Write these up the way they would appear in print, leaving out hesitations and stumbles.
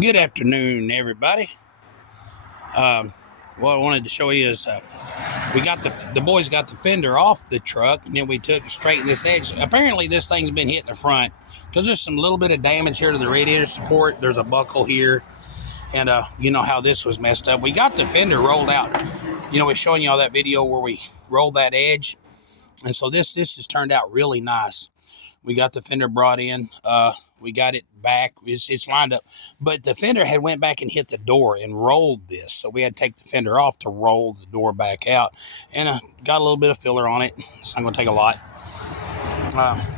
Good afternoon, everybody. What I wanted to show you is we got the boys got the fender off the truck, and then we took straight this edge. Apparently, this thing's been hitting the front because there's some little bit of damage here to the radiator support. There's a buckle here, and you know how this was messed up. We got the fender rolled out. You know, we're showing y'all that video where we rolled that edge, and so this has turned out really nice. We got the fender brought in. We got it back. It's lined up. But the fender had went back and hit the door and rolled this. So we had to take the fender off to roll the door back out. And got a little bit of filler on it. It's not going to take a lot.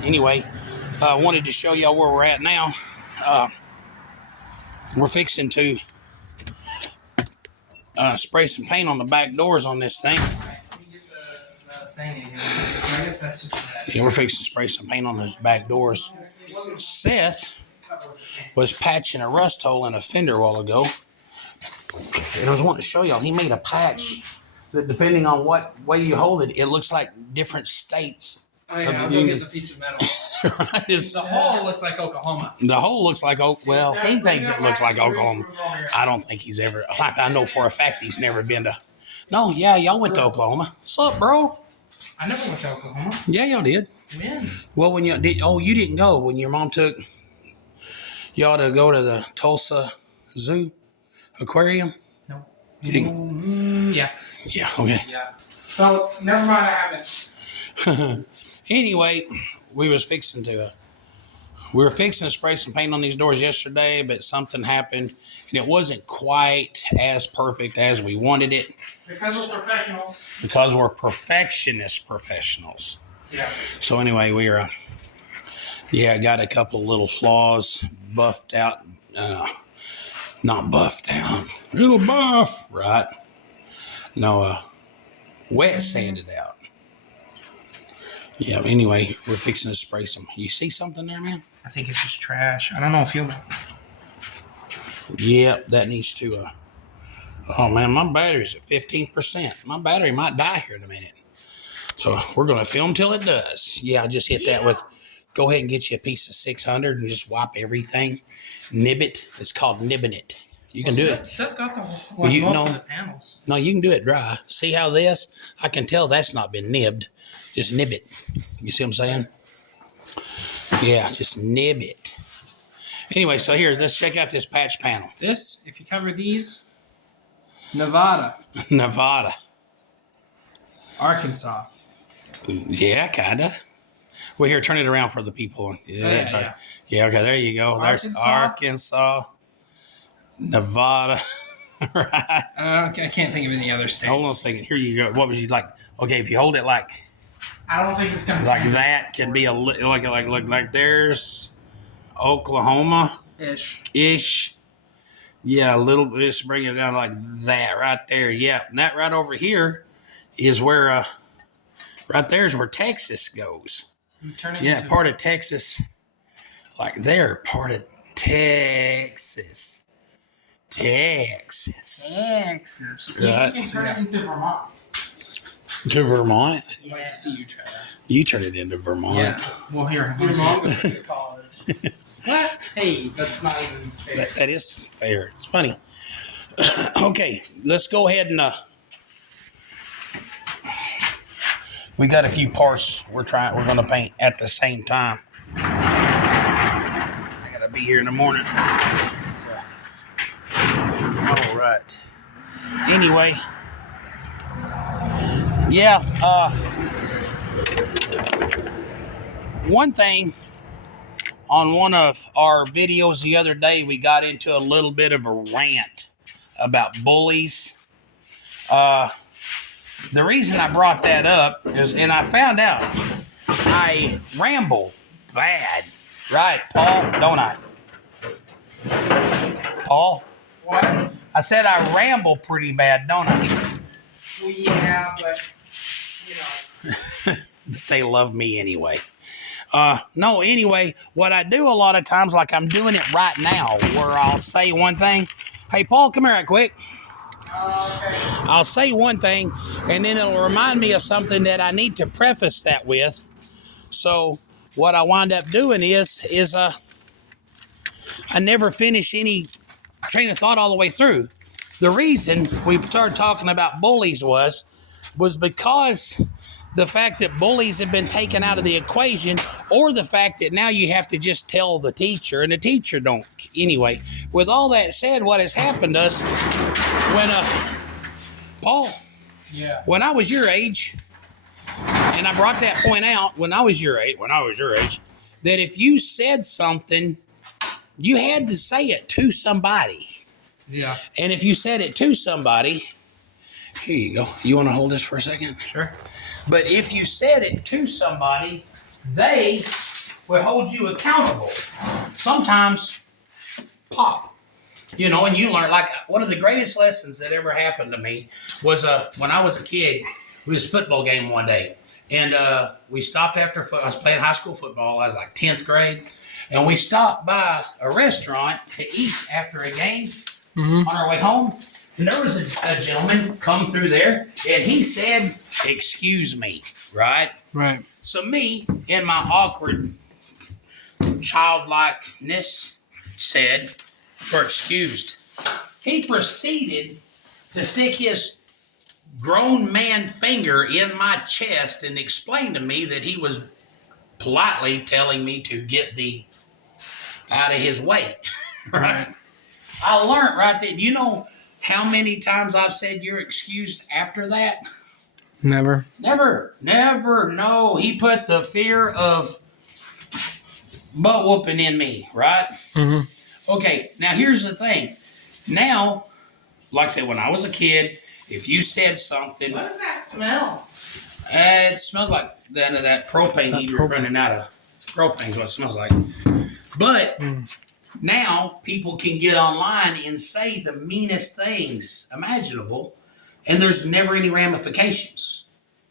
Anyway, I wanted to show y'all where we're at now. We're fixing to spray some paint on the back doors on this thing. Yeah, we're fixing to spray some paint on those back doors. Seth was patching a rust hole in a fender a while ago, and I was wanting to show y'all. He made a patch that, depending on what way you hold it, it looks like different states. Oh yeah, I'll go get the piece of metal. Right? The hole looks like Oklahoma. The hole looks like well, he thinks it looks like Oklahoma. I don't think he's ever. I know for a fact he's never been to. No, yeah, y'all went to Oklahoma. What's up, bro? I never went to Oklahoma. Yeah, y'all did. When? Well, when you did, you didn't go when your mom took y'all to go to the Tulsa Zoo Aquarium. No. You didn't. Yeah. Yeah. Okay. Yeah. So never mind. I haven't. Anyway, we were fixing to spray some paint on these doors yesterday, but something happened, and it wasn't quite as perfect as we wanted it. Because we're professionals. Because we're professionals. Yeah. So anyway, we're got a couple little flaws buffed out. Not buffed out. Little buff, right? No, wet sanded out. Yeah, anyway, we're fixing to spray some. You see something there, man? I think it's just trash. I don't know if you'll. Yep, that needs to. Oh, man, my battery's at 15%. My battery might die here in a minute. So we're going to film till it does. Yeah, I just hit that with, go ahead and get you a piece of 600 and just wipe everything. Nib it. It's called nibbing it. You can do it. Seth got the most of the panels. No, you can do it dry. See how this? I can tell that's not been nibbed. Just nib it. You see what I'm saying? Yeah, just nib it. Anyway, so here, let's check out this patch panel. This, if you cover these, Nevada. Arkansas. Yeah, kind of. Well, here, turn it around for the people. Yeah, okay, there you go. There's Arkansas, Nevada. Right. I can't think of any other states. Hold on a second. Here you go. What would you like? Okay, if you hold it like... I don't think it's going to like that can be like there's Oklahoma ish. Yeah, a little bit. Just bring it down like that right there. Yeah, and that right over here is where right there is where Texas goes. Part of Texas, like there, part of Texas. So right. You can turn it into Vermont. To Vermont? I'd like to see you try that. You turn it into Vermont. Yeah. Well, here. Your mom goes to college. What? Hey, that's not even fair. That is fair. It's funny. Okay, let's go ahead and we got a few parts we're going to paint at the same time. I got to be here in the morning. All right. Anyway, yeah, one thing on one of our videos the other day, we got into a little bit of a rant about bullies. The reason I brought that up is, and I found out I ramble bad, right, Paul? Don't I? Paul? What? I said I ramble pretty bad, don't I? Well, yeah, but, you know. They love me anyway. No, anyway, what I do a lot of times, like I'm doing it right now, where I'll say one thing. Hey, Paul, come here right quick. Okay. I'll say one thing, and then it'll remind me of something that I need to preface that with. So what I wind up doing is I never finish any train of thought all the way through. The reason we started talking about bullies was because the fact that bullies have been taken out of the equation, or the fact that now you have to just tell the teacher, and the teacher don't. Anyway, with all that said, what has happened to us when, Paul, when I was your age, and I brought that point out when I was your age, that if you said something, you had to say it to somebody. Yeah. And if you said it to somebody, here you go. You want to hold this for a second? Sure. But if you said it to somebody, they would hold you accountable. Sometimes, pop. You know, and you learn, like, one of the greatest lessons that ever happened to me was when I was a kid, we was a football game one day. And we stopped after, I was playing high school football. I was like 10th grade. And we stopped by a restaurant to eat after a game on our way home. And there was a gentleman come through there, and he said, "Excuse me," right? Right. So me, in my awkward childlikeness, said, "You're excused." He proceeded to stick his grown man finger in my chest and explain to me that he was politely telling me to get out of his way. Right? I learned right then. You know how many times I've said you're excused after that? Never. No. He put the fear of butt whooping in me, right? Okay, now here's the thing. Now, like I said, when I was a kid, if you said something... What does that smell? It smells like that propane heater running out of propane is what it smells like. But now people can get online and say the meanest things imaginable, and there's never any ramifications.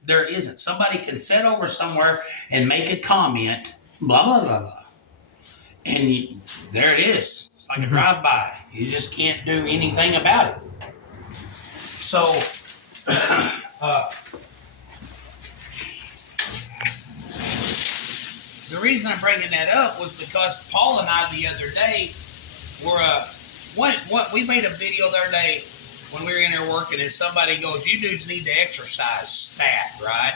There isn't. Somebody can sit over somewhere and make a comment, blah, blah, blah, blah. And there it is. It's like a drive-by. You just can't do anything about it. So, the reason I'm bringing that up was because Paul and I the other day were we made a video the other day when we were in there working, and somebody goes, "You dudes need to exercise," stat, right?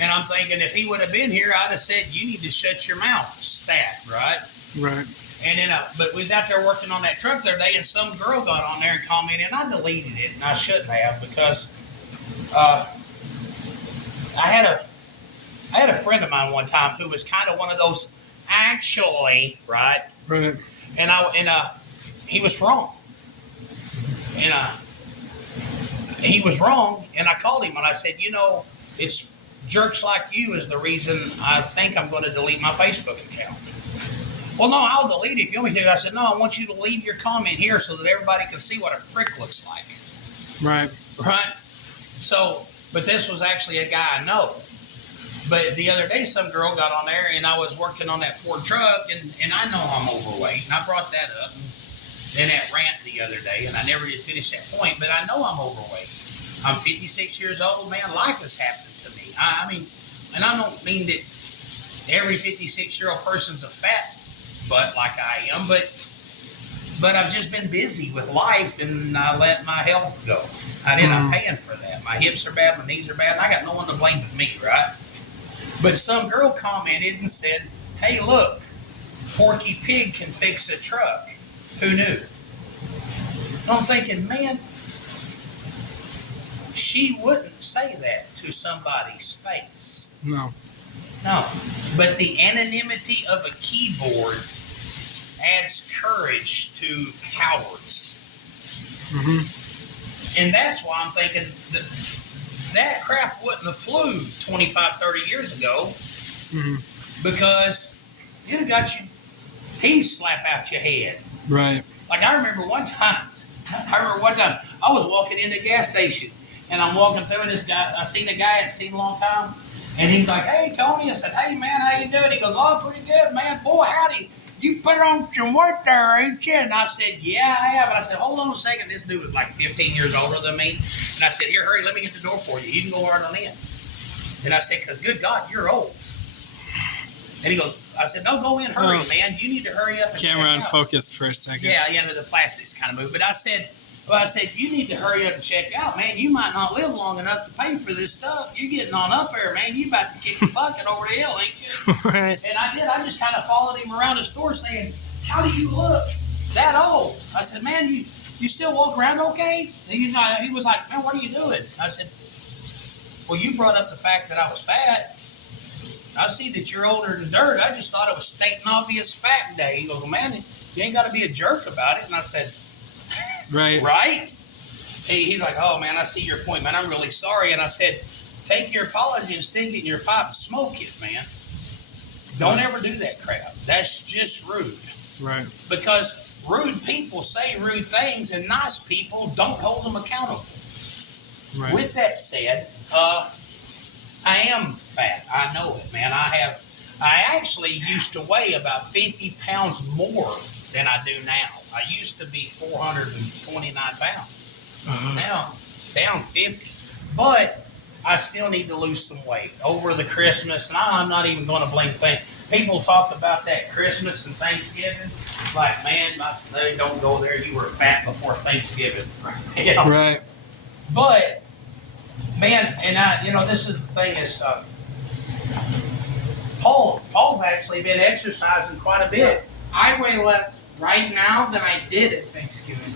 And I'm thinking, if he would have been here, I'd have said, "You need to shut your mouth," stat, right? Right. And then, but we was out there working on that truck the other day, and some girl got on there and commented, and I deleted it, and I shouldn't have, because I had a friend of mine one time who was kind of one of those, actually, right? Right. And he was wrong. And he was wrong, and I called him and I said, "You know, it's jerks like you is the reason I think I'm going to delete my Facebook account." "Well, no, I'll delete it if you want me to." I said, "No, I want you to leave your comment here so that everybody can see what a prick looks like." Right. Right? So, but this was actually a guy I know. But the other day, some girl got on there, and I was working on that Ford truck, and I know I'm overweight, and I brought that up in that rant the other day, and I never did finish that point, but I know I'm overweight. I'm 56 years old, man. Life has happened to me. I mean, and I don't mean that every 56-year-old person's a fat butt like I am, but I've just been busy with life, and I let my health go. I'm paying for that. My hips are bad, my knees are bad, and I got no one to blame but me, right? But some girl commented and said, "Hey, look, Porky Pig can fix a truck. Who knew?" And I'm thinking, man, she wouldn't say that to somebody's face. No. But the anonymity of a keyboard adds courage to cowards. And that's why I'm thinking that crap wouldn't have flew 25, 30 years ago, because you'd have got your teeth slapped out your head. Right. Like I remember one time I was walking in the gas station, and I'm walking through, and this guy, I seen a guy I hadn't seen a long time, and he's like, "Hey, Tony." I said, "Hey, man, how you doing?" He goes, "Oh, pretty good, man. Boy, howdy. You put on some work there, ain't you?" And I said, "Yeah, I have." And I said, "Hold on a second." This dude was like 15 years older than me. And I said, "Here, hurry, let me get the door for you. You can go right on in." And I said, "Because good God, you're old." And he goes, I said, no, go in, hurry, man. You need to hurry up and Camera check out. unfocused for a second. Yeah, the plastics kind of moved. But I said, you need to hurry up and check out, man. You might not live long enough to pay for this stuff. You're getting on up there, man. You about to kick the bucket over the hill, ain't you? Right. And I did. I just kind of followed him around the store saying, how do you look that old? I said, man, you still walk around okay? And he was like, man, what are you doing? I said, well, you brought up the fact that I was fat. I see that you're older than dirt. I just thought it was stating obvious fact day. He goes, well, man, you ain't got to be a jerk about it. And I said, right. He's like, oh, man, I see your point, man. I'm really sorry. And I said, take your apology and stick it in your pipe and smoke it, man. Don't ever do that crap. That's just rude. Right. Because rude people say rude things, and nice people don't hold them accountable. Right. With that said, I am fat. I know it, man. I actually used to weigh about 50 pounds more than I do now. I used to be 429 pounds. Now, down 50. But I still need to lose some weight over the Christmas. And I'm not even going to blame things. People talk about that Christmas and Thanksgiving. Like, man, don't go there. You were fat before Thanksgiving. You know? Right. But, man, and this is the thing is, Paul's actually been exercising quite a bit. I weigh less right now than I did at Thanksgiving.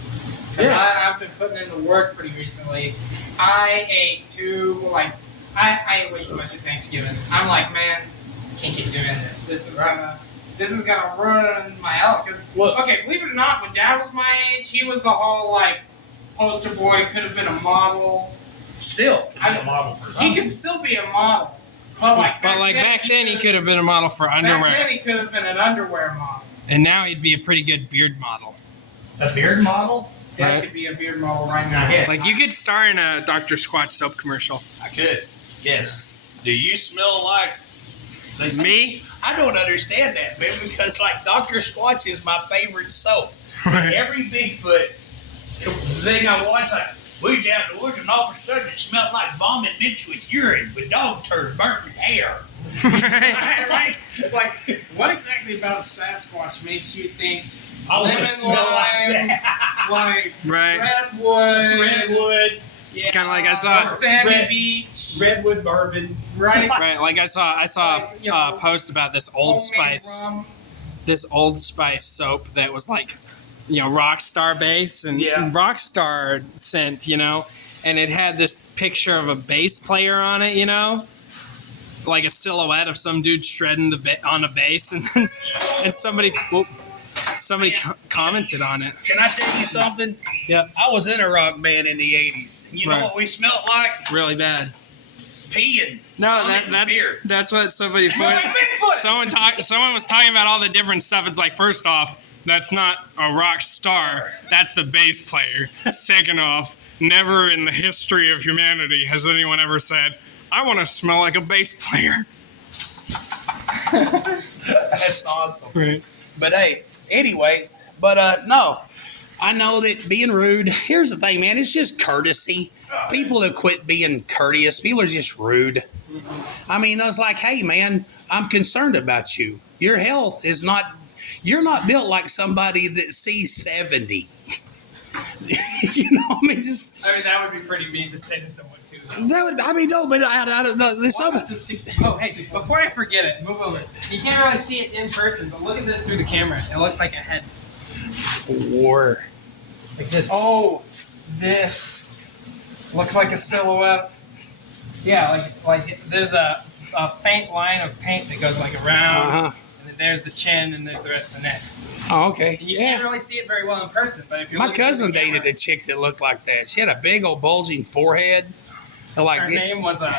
Yeah. I've been putting in the work pretty recently. I ate I ate way too much at Thanksgiving. I'm like, man, can't keep doing this. This is gonna ruin my health. Okay, believe it or not, when Dad was my age, he was the whole poster boy. Could have been a model. Still, could be a model for something. He could still be a model. But back then he could have been a model for underwear. Back then he could have been an underwear model. And now he'd be a pretty good beard model. A beard model? That could be a beard model right now. Yeah. Like you could star in a Dr. Squatch soap commercial. I could. Yes. Do you smell like me? I don't understand that, man, because Dr. Squatch is my favorite soap. Right. Every Bigfoot thing I watch, we were down the woods and all of a sudden it smelled like vomit mixed with urine with dog turd burnt in hair. Right? It's like, what exactly about Sasquatch makes you think I want to smell like that? Right. Redwood. Yeah. Kind of like I saw Sandy Beach. Redwood bourbon. Right. Right. Like I saw a post about this Old Spice. Rum. This Old Spice soap that was Rockstar base and Rockstar scent, and it had this picture of a bass player on it, like a silhouette of some dude shredding on a bass, and somebody commented on it. Can I tell you something? Yeah. I was in a rock band in the 80s. You know what we smelled like? Really bad. Peeing. No, that's what somebody put. Someone was talking about all the different stuff. It's like, first off, that's not a rock star. That's the bass player. Second off, never in the history of humanity has anyone ever said, I want to smell like a bass player. That's awesome. Right. But hey, anyway, no. I know that being rude, here's the thing, man, it's just courtesy. People have quit being courteous. People are just rude. I mean, I was like, hey, man, I'm concerned about you. Your health is not, you're not built like somebody that sees 70. That would be pretty mean to say to someone, too. I don't know. There's something. Oh, hey, before I forget it, move over. You can't really see it in person, but look at this through the camera. It looks like a head. War. Like this. Oh, this looks like a silhouette. Yeah, like there's a faint line of paint that goes around, and then there's the chin, and there's the rest of the neck. Oh, okay. You can't really see it very well in person, but if you're my cousin dated a chick that looked like that. She had a big old bulging forehead. Her name was a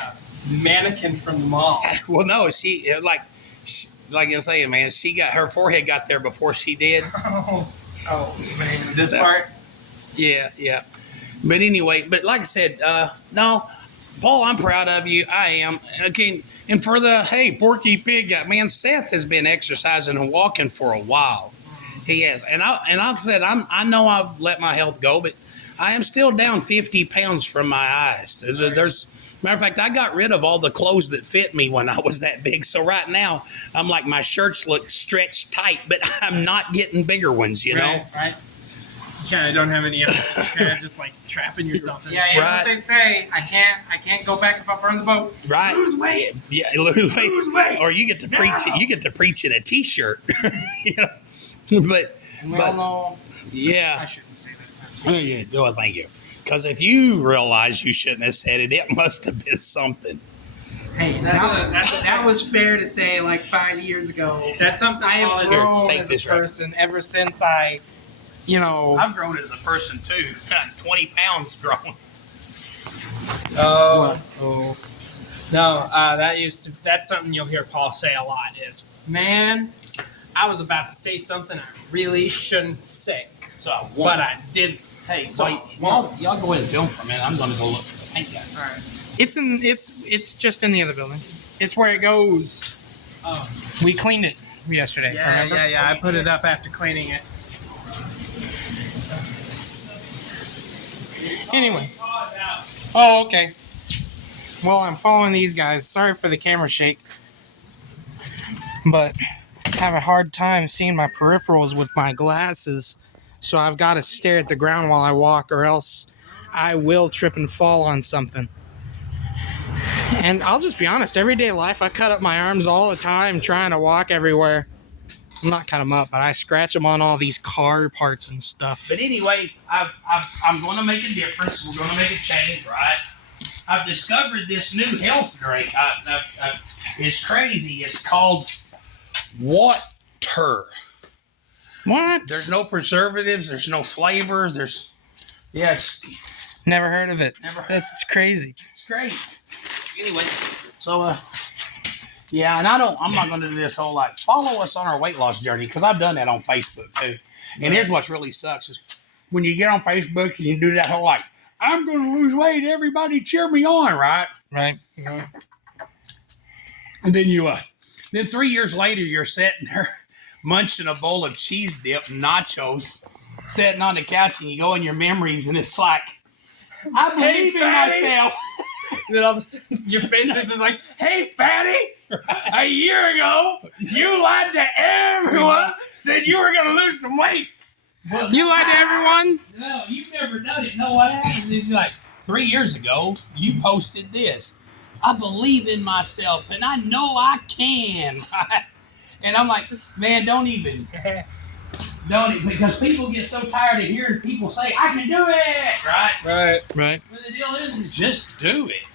mannequin from the mall. Well, no, she like you're saying, man, her forehead got there before she did. Oh man, this part. Yeah. But anyway, like I said, no, Paul, I'm proud of you. I am. Okay, and for Porky Pig guy, man, Seth has been exercising and walking for a while. He has, and like I said, I know I've let my health go, but I am still down 50 pounds from my eyes. Matter of fact, I got rid of all the clothes that fit me when I was that big. So right now, I'm like, my shirts look stretched tight, but I'm not getting bigger ones, you know? Right. You kind of don't have any other. Kind of just like trapping yourself in. Yeah, Right. what they say. I can't go back if I burn the boat. Right. Lose weight. Yeah, lose weight. Lose weight. Or you get to preach. You get to preach in a t-shirt. You know? But And we all know. I yeah. shouldn't say that. That's Oh, yeah. Well, thank you. Because if you realize you shouldn't have said it, it must have been something. Hey, that was fair to say like 5 years ago. That's something I have Here, grown take as this a right. person ever since I, I've grown as a person too. 20 pounds grown. Oh. No, that's something you'll hear Paul say a lot is, man, I was about to say something I really shouldn't say, but I didn't. Hey, So- wait. Y'all go ahead and film for a minute. I'm going to go look for the paint gun. All right. It's just in the other building. It's where it goes. Oh. We cleaned it yesterday. remember? Yeah. I put it up after cleaning it. Anyway. Oh, okay. Well, I'm following these guys. Sorry for the camera shake. But I have a hard time seeing my peripherals with my glasses. So I've got to stare at the ground while I walk, or else I will trip and fall on something. And I'll just be honest, everyday life, I cut up my arms all the time trying to walk everywhere. I'm not cut them up, but I scratch them on all these car parts and stuff. But anyway, I'm going to make a difference. We're going to make a change, right? I've discovered this new health drink. It's crazy. It's called water. What? There's no preservatives. There's no flavor. It's Never heard of it. Never heard. That's crazy. It's great. Anyway, so yeah, and I'm not going to do this whole like follow us on our weight loss journey because I've done that on Facebook too. And here's what's really sucks is when you get on Facebook and you do that whole like I'm going to lose weight, everybody cheer me on, right? Right. And then then 3 years later you're sitting there munching a bowl of cheese dip and nachos, sitting on the couch, and you go in your memories, and it's like, I believe in myself. And then all of a sudden, your face is just like, hey, fatty, a year ago, you lied to everyone, said you were going to lose some weight. Well, You lied to everyone? No, you've never done it. No, what happens is like 3 years ago, you posted this. I believe in myself, and I know I can. And I'm like, man, don't even, because people get so tired of hearing people say, I can do it, right? Right. But the deal is just do it.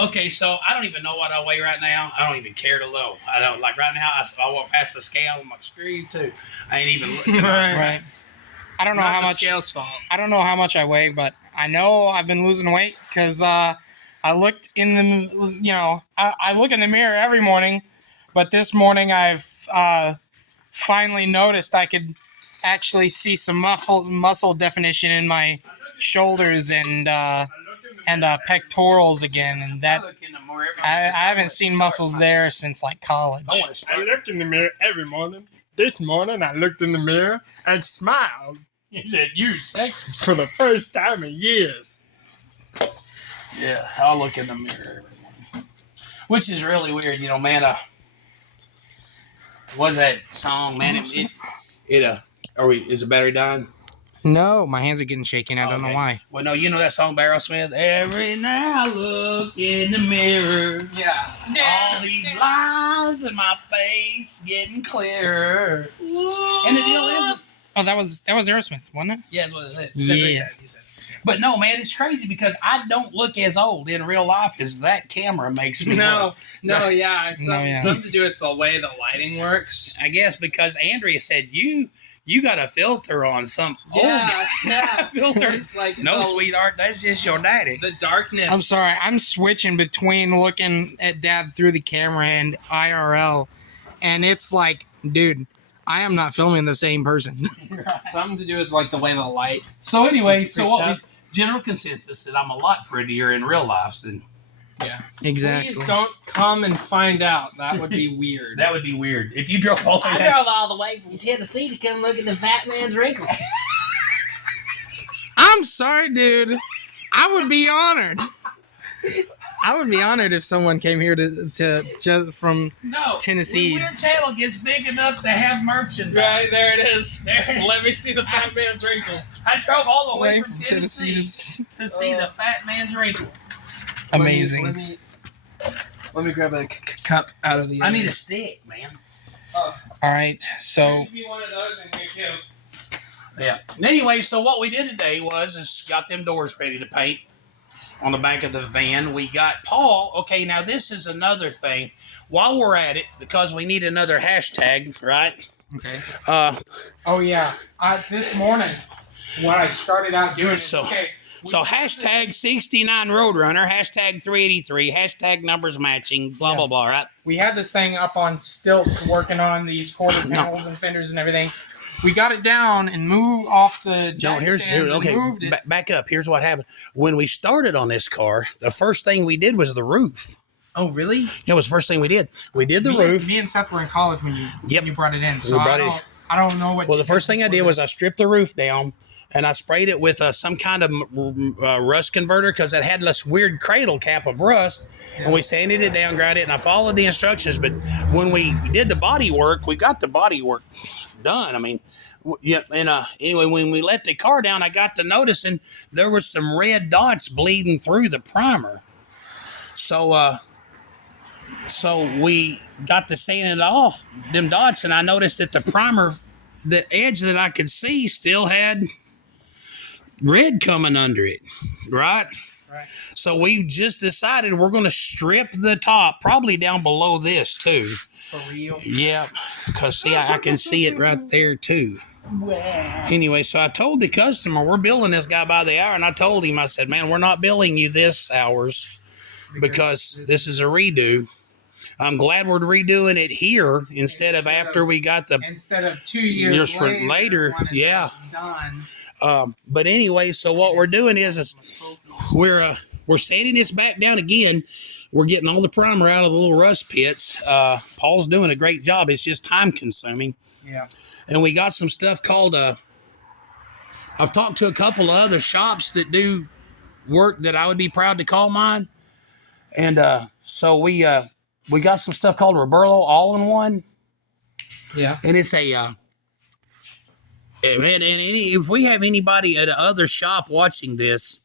Okay, so I don't even know what I weigh right now. I don't even care to know. I don't, like right now, I walk past the scale, I'm like, screw you too. I ain't even looking. Right. I don't know how much. Scale's fault. I don't know how much I weigh, but I know I've been losing weight because I looked in the, I look in the mirror every morning, but this morning I've finally noticed I could actually see some muscle definition in my shoulders and pectorals again, and that I haven't seen muscles there since like college. I look in the mirror every morning. This morning, I looked in the mirror and smiled. You said, you sexy. For the first time in years. Yeah, I'll look in the mirror every morning. Which is really weird, man. What's that song, man? Is the battery dying? No, my hands are getting shaky. I don't know why. Well, no, you know that song by Aerosmith? Every night I look in the mirror. Yeah. All these lines in my face getting clearer. And the deal is... Oh, that was Aerosmith, wasn't it? Yeah, that's what it said. Yeah. That's what he said. But no, man, it's crazy because I don't look as old in real life as that camera makes me look. It's something to do with the way the lighting works. I guess because Andrea said you got a filter on some old guy filter. It's like No, sweetheart, that's just your daddy. The darkness. I'm sorry. I'm switching between looking at Dad through the camera and IRL, and it's like, dude, I am not filming the same person. Something to do with like the way the light. So anyway, general consensus that I'm a lot prettier in real life than. Yeah. Exactly. Please don't come and find out. That would be weird. That would be weird. If you drove all the way I drove all the way from Tennessee to come look at the fat man's wrinkles. I'm sorry, dude. I would be honored. I would be honored if someone came here to just from Tennessee. When your channel gets big enough to have merchandise. Right, there it is. There it is. Let me see the fat man's wrinkles. I drove all the way from Tennessee to see the fat man's wrinkles. Amazing. Let me grab a cup out of the. I need a stick, man. All right, so. There should be one of those in here too. Yeah. Anyway, so what we did today is got them doors ready to paint on the back of the van. We got Paul. Okay, now this is another thing. While we're at it, because we need another hashtag, right? Okay. Oh yeah. This morning, what I started out doing. So hashtag 69 Roadrunner, hashtag 383, hashtag numbers matching, blah blah blah. Right? We had this thing up on stilts, working on these quarter panels and fenders and everything. We got it down and moved off the jack stands and moved it. Back up. Here's what happened. When we started on this car, the first thing we did was the roof. Oh, really? It was the first thing we did. We did the roof. Me and Seth were in college when you brought it in, so I don't know what. Well, the first thing I did was I stripped the roof down and I sprayed it with some kind of rust converter because it had this weird cradle cap of rust. Yeah. And we sanded it down, ground it, and I followed the instructions. But when we did the body work, we got the body work done. I mean, yeah. And anyway, when we let the car down, I got to noticing there was some red dots bleeding through the primer. So we got to sanding it off them dots, and I noticed that the primer, the edge that I could see, still had red coming under it, right? Right. So we just decided we're going to strip the top, probably down below this too. For real? Yeah, because see, I can see it right there too. Wow. Anyway, so I told the customer, we're billing this guy by the hour, and I told him, I said, man, we're not billing you this hours because this is a redo. I'm glad we're redoing it here instead of after we got the... Instead of 2 years later. Yeah. Done. But anyway, so what we're doing is we're sanding this back down again. We're getting all the primer out of the little rust pits. Paul's doing a great job. It's just time consuming. Yeah. And we got some stuff called... I've talked to a couple of other shops that do work that I would be proud to call mine. And so we got some stuff called Roberlo All-in-One. Yeah. And it's a... if we have anybody at another shop watching this,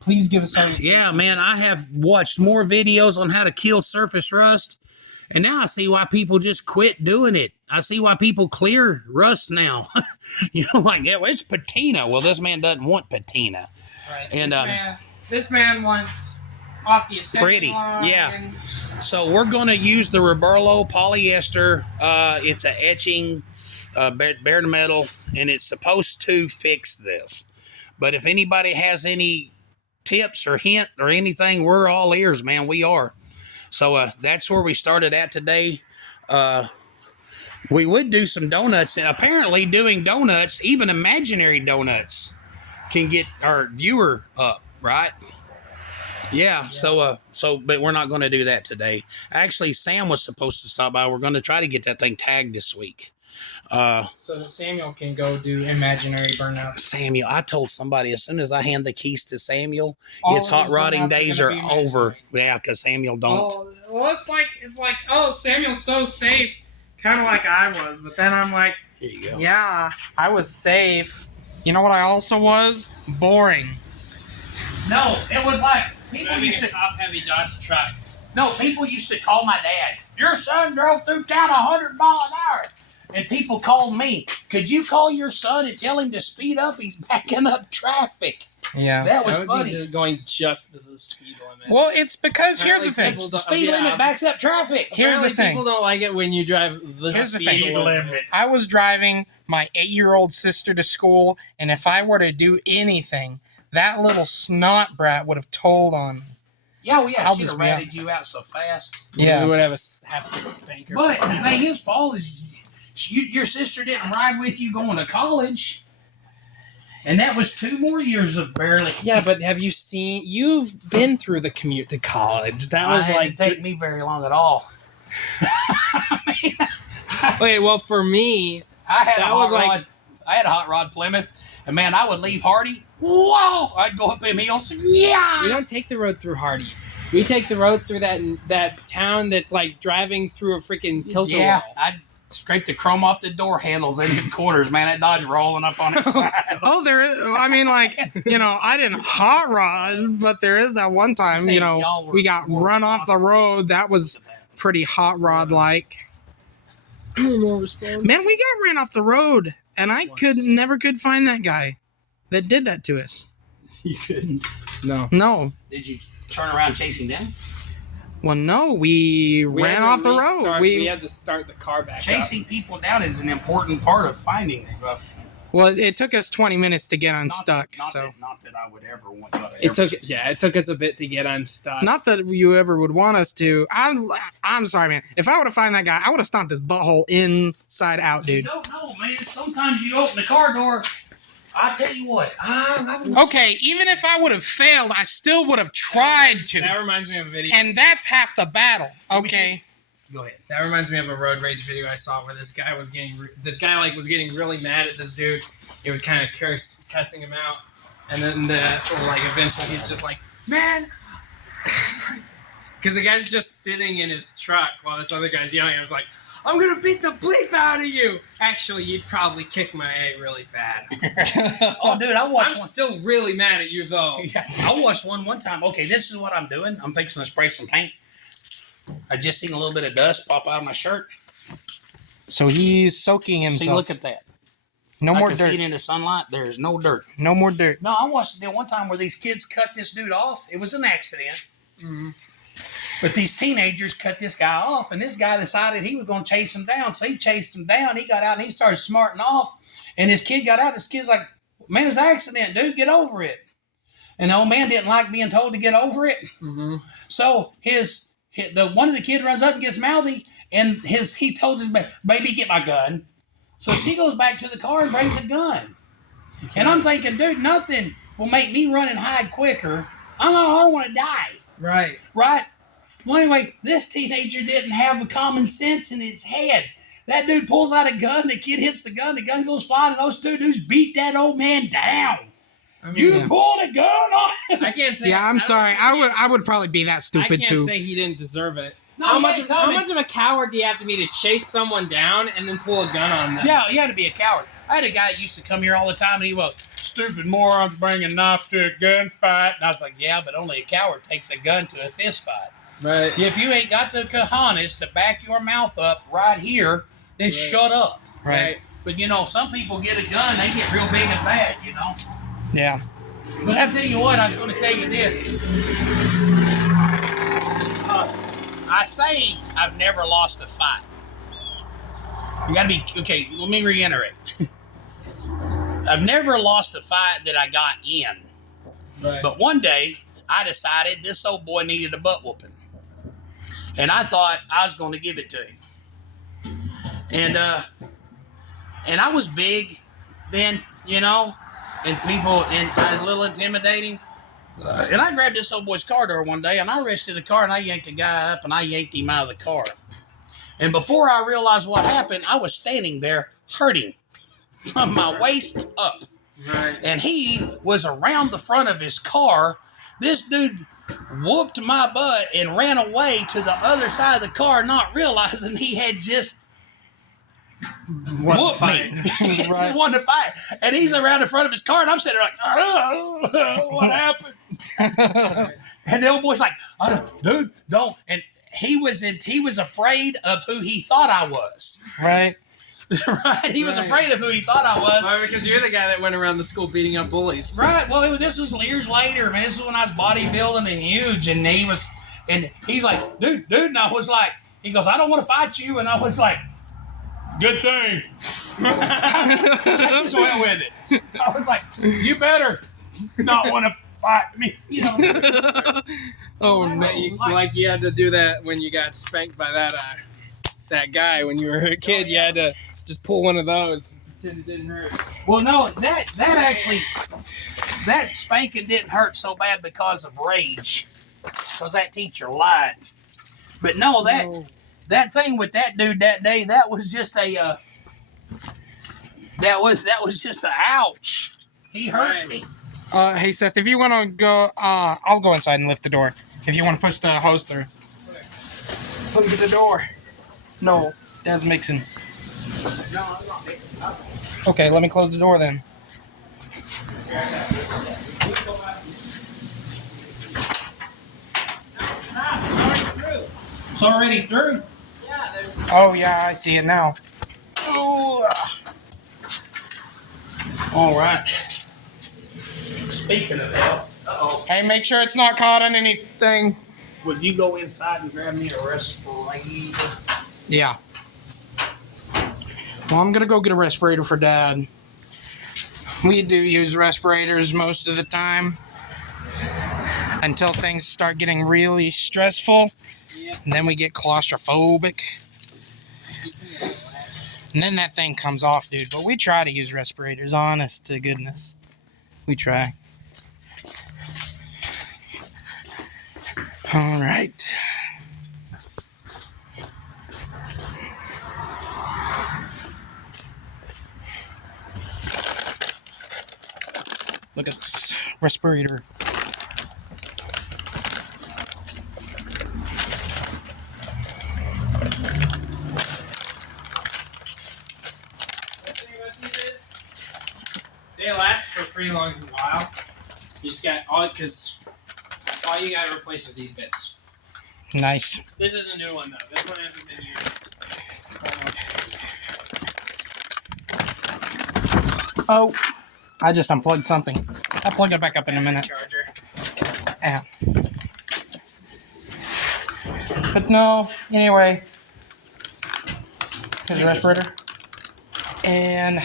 please give us all your yeah, man, I have watched more videos on how to kill surface rust, and now I see why people just quit doing it. I see why people clear rust now. Like, yeah, well, it's patina. Well, this man doesn't want patina. Right. And this man wants off the assembly pretty, line. yeah. So we're going to use the Roberlo polyester. It's an etching. Bare metal, and it's supposed to fix this. But if anybody has any tips or hint or anything, we're all ears, man. We are. So that's where we started at today. We would do some donuts, and apparently doing donuts, even imaginary donuts, can get our viewer up, right? Yeah. So but we're not going to do that today. Actually, Sam was supposed to stop by. We're going to try to get that thing tagged this week. So that Samuel can go do imaginary burnout. Samuel, I told somebody as soon as I hand the keys to Samuel, its hot rodding days are over. Yeah, because Samuel don't. Oh, well, it's like, oh, Samuel's so safe, kind of like I was. But then I'm like, here you go. Yeah, I was safe. You know what I also was? Boring. No, it was like people used to top-heavy Dodge truck. No, people used to call my dad. Your son drove through town 100 miles an hour. And people called me. Could you call your son and tell him to speed up? He's backing up traffic. Yeah. That was funny. Just going just to the speed limit. Well, it's because here's the thing. The speed limit backs up traffic. Here's the thing. People don't like it when you drive the speed limit. I was driving my 8-year-old sister to school, and if I were to do anything, that little snot brat would have told on me. Yeah, well, yeah, she'd have ratted you out so fast. Yeah. We would have to spank her. But the thing is, Paul, is your sister didn't ride with you going to college. And that was 2 more years of barely. Yeah, but have you seen... You've been through the commute to college. That was didn't take me very long at all. Wait, well, for me... I had that was like I had a hot rod Plymouth, and man, I would leave Hardy. Whoa! I'd go up them hills. Yeah. We don't take the road through Hardy. We take the road through that town that's like driving through a freaking tilt-a-whirl. Yeah, I'd scrape the chrome off the door handles in the corners, man. That Dodge rolling up on its side. Oh, there is. I mean, like, you know, I didn't hot rod, but there is that one time, you know, we got run off the road. That was pretty hot rod like. Man, we got ran off the road, and I never could find that guy that did that to us. You couldn't? No. Did you turn around chasing them? Well, no, we ran off the road. We had to start the car back Chasing up. people down is an important part of finding them. Well, it took us 20 minutes to get unstuck. Not that I would ever want you to. It took us a bit to get unstuck. Not that you ever would want us to. I'm sorry, man. If I would have found that guy, I would have stomped his butthole inside out, dude. You don't know, man. Sometimes you open the car door. I tell you what. Okay, even if I would have failed, I still would have tried to. That reminds me of a video. And that's half the battle. Okay. Go ahead. That reminds me of a road rage video I saw where this guy was getting really mad at this dude. He was kind of cussing him out, and then eventually he's just like, man, because the guy's just sitting in his truck while this other guy's yelling. I was like, I'm gonna beat the bleep out of you. Actually, you'd probably kick my A really bad. Oh, dude, I watched. I'm still really mad at you though. Yeah, I watched one time. Okay, this is what I'm doing. I'm fixing to spray some paint. I just seen a little bit of dust pop out of my shirt. So he's soaking himself. See, look at that. No more dirt. I can see it in the sunlight. There's no dirt. No more dirt. No, I watched the deal one time where these kids cut this dude off. It was an accident. Mm-hmm. But these teenagers cut this guy off, and this guy decided he was going to chase him down. So he chased him down. He got out, and he started smarting off. And this kid got out. This kid's like, man, it's an accident, dude. Get over it. And the old man didn't like being told to get over it. Mm-hmm. So one of the kids runs up and gets mouthy, and he told his baby, get my gun. So she goes back to the car and brings a gun. And I'm thinking, dude, nothing will make me run and hide quicker. I don't want to die. Right. Right? Well, anyway, this teenager didn't have a common sense in his head. That dude pulls out a gun, the kid hits the gun goes flying, and those two dudes beat that old man down. I mean, you pulled a gun on him. I can't say. Yeah, I'm sorry. I would probably be that stupid too. I can't say he didn't deserve it. No, how much of a coward do you have to be to chase someone down and then pull a gun on them? Yeah, you had to be a coward. I had a guy that used to come here all the time, and he was, stupid morons bring a knife to a gunfight. And I was like, yeah, but only a coward takes a gun to a fist fight. Right. If you ain't got the cojones to back your mouth up right here, then shut up. Right. But, some people get a gun, they get real big and bad, Yeah. But I'll tell you what, I was going to tell you this. I say I've never lost a fight. You got to be, okay, let me reiterate. I've never lost a fight that I got in. Right. But one day, I decided this old boy needed a butt whooping. And I thought I was going to give it to him. And I was big then, and I was a little intimidating. And I grabbed this old boy's car door one day, and I reached to the car, and I yanked the guy up, and I yanked him out of the car. And before I realized what happened, I was standing there hurting from my waist up. Right. And he was around the front of his car. This dude whooped my butt and ran away to the other side of the car, not realizing he had just whooped me. He just wanted to fight. And he's around the front of his car, and I'm sitting there like, oh, what happened? And the old boy's like, dude, don't. And he was afraid of who he thought I was. Right. Right? He was afraid of who he thought I was. Well, because you're the guy that went around the school beating up bullies. Right. Well, this was years later, man. This is when I was bodybuilding and huge, and he's like, dude, and I was like, he goes, I don't want to fight you, and I was like, good thing. I just went with it. I was like, you better not want to fight me, Oh no! Like you had to do that when you got spanked by that guy when you were a kid. You had to just pull one of those. It didn't hurt. Well, no, that spanking didn't hurt so bad because of rage, because that teacher lied. But no, that thing with that dude that day, that was just That was just an ouch. He hurt me. Hey Seth, if you want to go, I'll go inside and lift the door. If you want to push the hose through. Look at the door. No, Dad's mixing. No, I'm not mixing up. Okay, let me close the door then. It's already through. Yeah, there's. Oh yeah, I see it now. Ooh. All right. Speaking of that, Hey, make sure it's not caught on anything. would you go inside and grab me a respirator? Yeah. Well, I'm gonna go get a respirator for Dad. We do use respirators most of the time until things start getting really stressful. Yeah. And then we get claustrophobic. And then that thing comes off, dude. But we try to use respirators, honest to goodness. We try. All right. Look at this respirator. They last for a pretty long while. You just got all you gotta replace are these bits. Nice. This is a new one though. This one hasn't been used. Oh, I just unplugged something. I'll plug it back up in a minute. Charger. Yeah. But no, anyway. Here's the respirator. And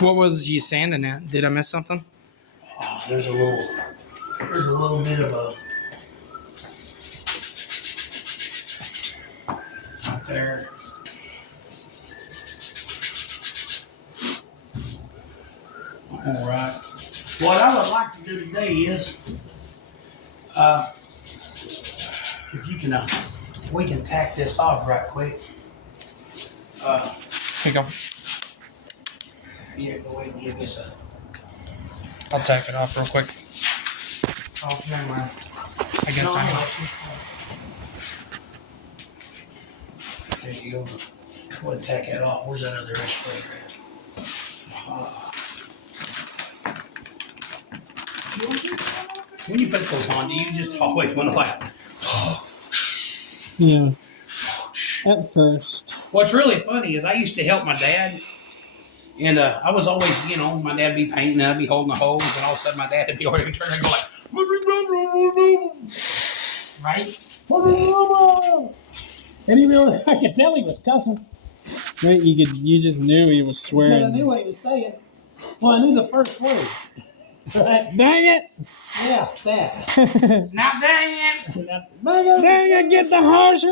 what was you sanding at? Did I miss something? Oh, there's a little bit of a right there. All right. What I would like to do today is, if you can, we can tack this off right quick. Here you go. Yeah, go ahead and give this I'll tack it off real quick. Oh, never mind. I guess I am. There you go. Go ahead and tack that off. Where's that other respirator at? When you put those on, do you just always want to laugh? Yeah. At first. What's really funny is I used to help my dad, and I was always, my dad would be painting, and I'd be holding the hose, and all of a sudden my dad would be over here turning and go like, right? And he really, I could tell he was cussing. Right, you just knew he was Because I swearing. knew what he was saying. Well, I knew the first word. Right? Dang it! Yeah, that. Now dang it! Dang it, get the horse!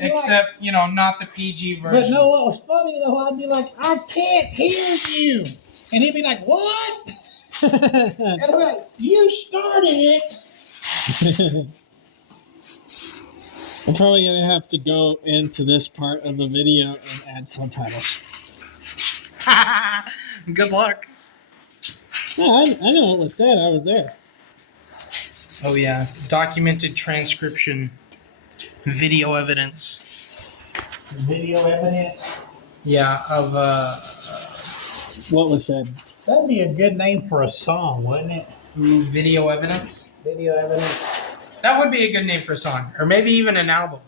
Except, not the PG But version. no, what was funny though, I'd be like, I can't hear you. And he'd be like, what? And I'd be like, you started it. I'm probably gonna have to go into this part of the video and add subtitles. Good luck. No, I know what was said. I was there. Oh, yeah. Documented transcription. Video evidence. Video evidence. Yeah, of, What was said? That'd be a good name for a song, wouldn't it? video evidence. Video evidence. That would be a good name for a song. Or maybe even an album.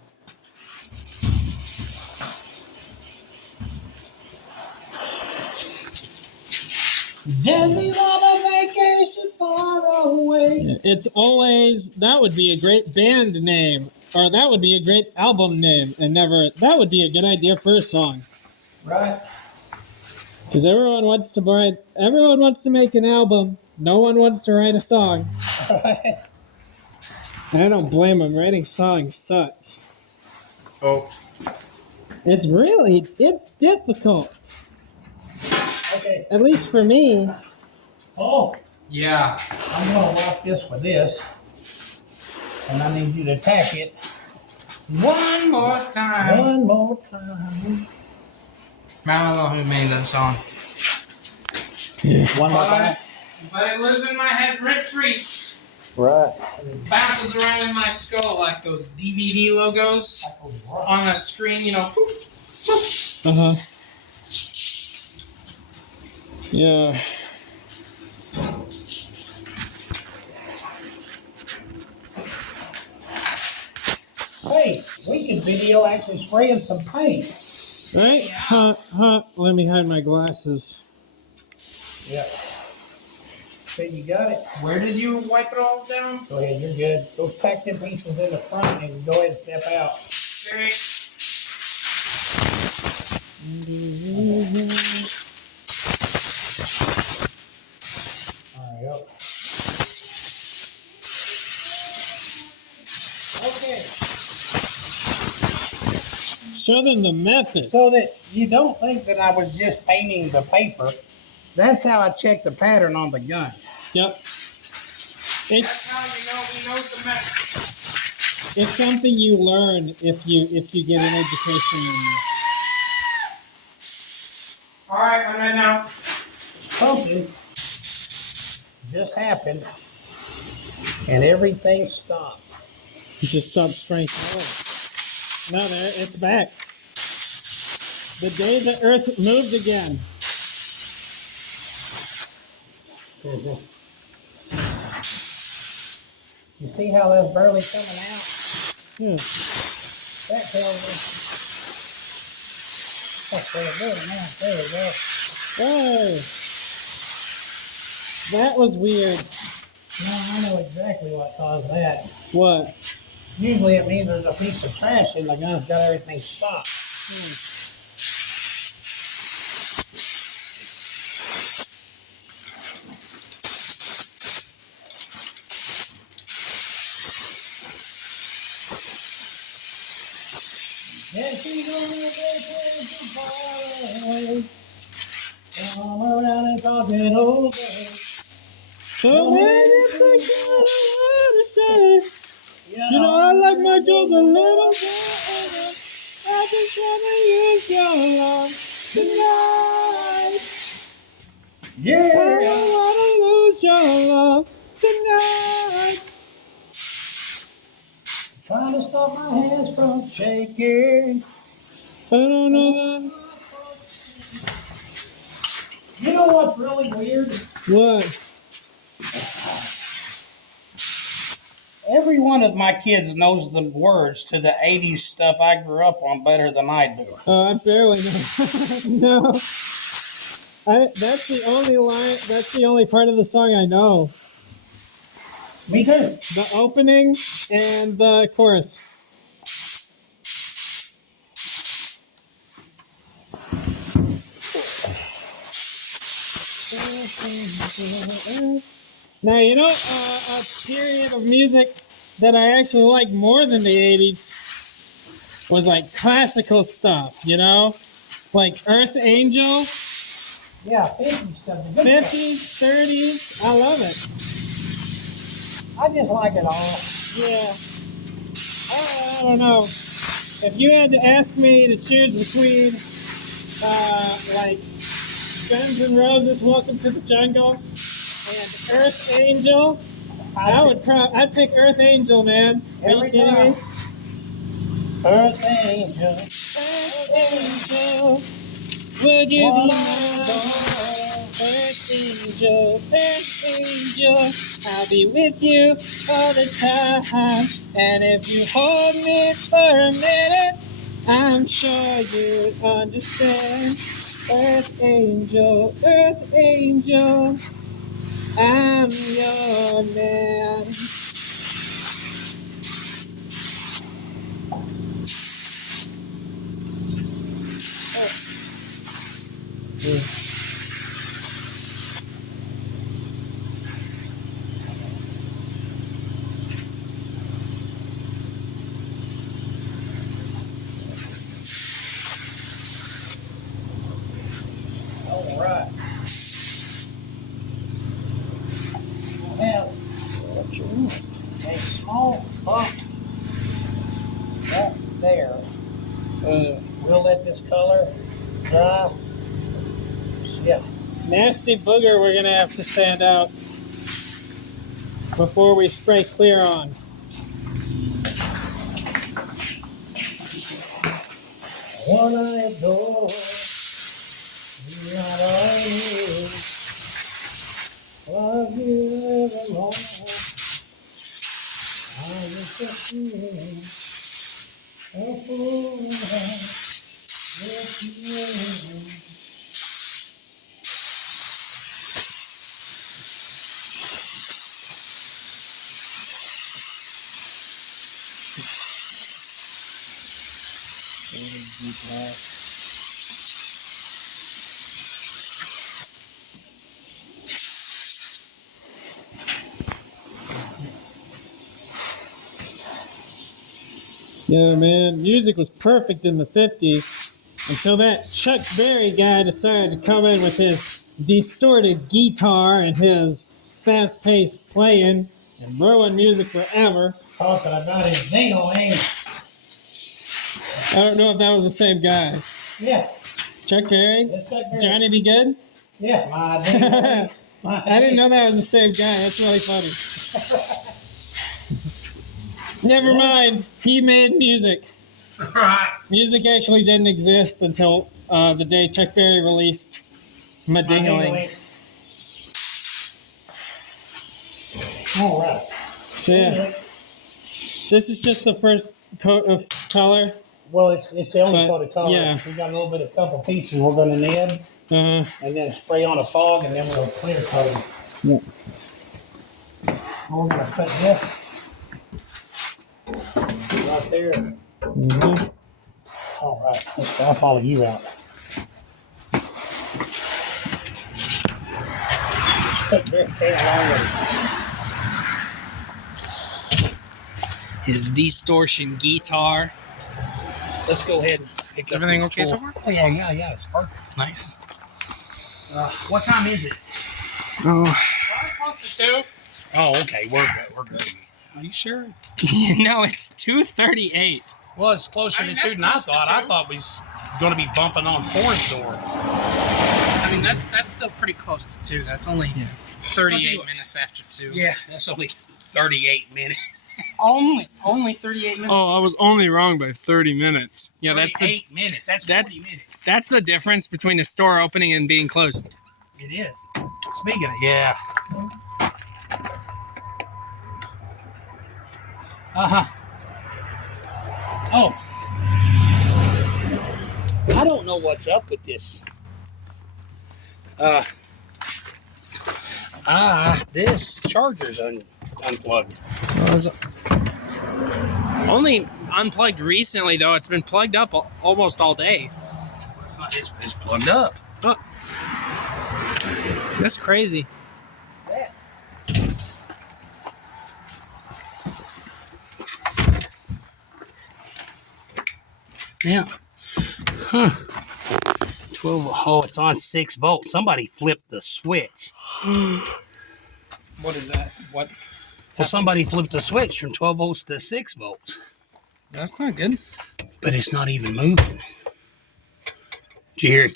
Does he want a vacation far away? It's always, that would be a great band name. Or that would be a great album name. And never, that would be a good idea for a song. Right. Because everyone wants to make an album. No one wants to write a song. And I don't blame them. Writing songs sucks. Oh. It's difficult. Okay. At least for me. Oh, Yeah. I'm going to lock this with this. And I need you to tack it One more time. one more time. I don't know who made that song. One more time. But it lives in my head rent free. Right. Bounces around in my skull like those DVD logos on that screen, you know. Uh-huh. Yeah. Hey, we can video actually spraying some paint. Right? Huh. Let me hide my glasses. Yeah. So you got it. Where did you wipe it all down? Go ahead, you're good. Those pack them pieces in the front and go ahead and step out. Okay. All right, up. Okay. Show them the method. So that you don't think that I was just painting the paper. That's how I check the pattern on the gun. Yep. That's how you know he knows the method. It's something you learn if you get an education in this. Alright, I'm ready now. Something just happened and everything stopped. You just stop spraying color. No, there, it's back. The day the earth moved again. You see how that's barely coming out? Yeah. That tells me. That's pretty good now. There we go. Hey. That was weird. No, I know exactly what caused that. What? Usually it means there's a piece of trash in the gun's got everything stopped. Yes, she's gonna get come around and talking over. So when you think you know what to say, you know I like my girls a little bit. I just wanna use your love tonight. Yeah. I don't wanna lose your love tonight. Trying to stop my hands from shaking. I don't know that. You know what's really weird? What? Every one of my kids knows the words to the 80s stuff I grew up on better than I do. I barely know. No. That's the only line, that's the only part of the song I know. Me too. The opening and the chorus. Now, you know, a period of music that I actually like more than the 80s was like classical stuff, you know? Like Earth Angel, Yeah, 50s stuff. The good 50s, 30s, I love it. stuff. I just like it all. Yeah. I don't know. If you had to ask me to choose between, like, Guns N' Roses, Welcome to the Jungle, and Earth Angel, I'd pick Earth Angel, man. Are you kidding me? Earth Angel. Earth Angel, would you be mine? Earth Angel, Earth Angel, I'll be with you all the time. And if you hold me for a minute, I'm sure you'd understand. Earth Angel, I'm your man. All right. I have a small bump right there. We'll let this color Yeah. Nasty booger we're going to have to sand out before we spray clear on. One I adore, you're not all I need. Love you evermore. I just a fool in heart. Yes, you. Yeah, man, music was perfect in the 50s until that Chuck Berry guy decided to come in with his distorted guitar and his fast-paced playing and ruin music forever. Talking about his ding-a-ling. I don't know if that was the same guy. Yeah. Chuck Berry? That's Chuck Berry. Johnny Be Good? Yeah. My ding-a-ling. I didn't know that was the same guy. That's really funny. Never mind. He made music. Right. Music actually didn't exist until the day Chuck Berry released My Ding-a-Ling. All right. So yeah, this is just the first coat of color. Well, it's the only coat of color. Yeah. We got a little bit of couple pieces we're going to nib and then spray on a fog and then we'll clear coat them. Yeah. We're going to cut this right there. All right. I'll follow you out. His distortion guitar. Let's go ahead and pick up Everything these okay so four. far? Oh, yeah, it's perfect. Nice. What time is it? Oh, Oh, okay, we're good. are you sure? No, it's 2:38. Well, it's closer to 2 than I thought. I thought we was going to be bumping on 4's door. I mean, that's still pretty close to 2. That's only 38 minutes after 2. Yeah, that's only 38 minutes. Only 38 minutes. Oh, I was only wrong by 30 minutes. Yeah, that's 38 minutes. That's 40 minutes. That's the difference between a store opening and being closed. It is. Speaking of, yeah. Oh. I don't know what's up with this. This charger's unplugged. Only unplugged recently, though. It's been plugged up almost all day. It's plugged up. Oh. That's crazy. Yeah. Huh. 12. Oh, it's on 6 volts. Somebody flipped the switch. What is that? What? Well, somebody flipped the switch from 12 volts to 6 volts. That's not good. But it's not even moving. Did you hear it?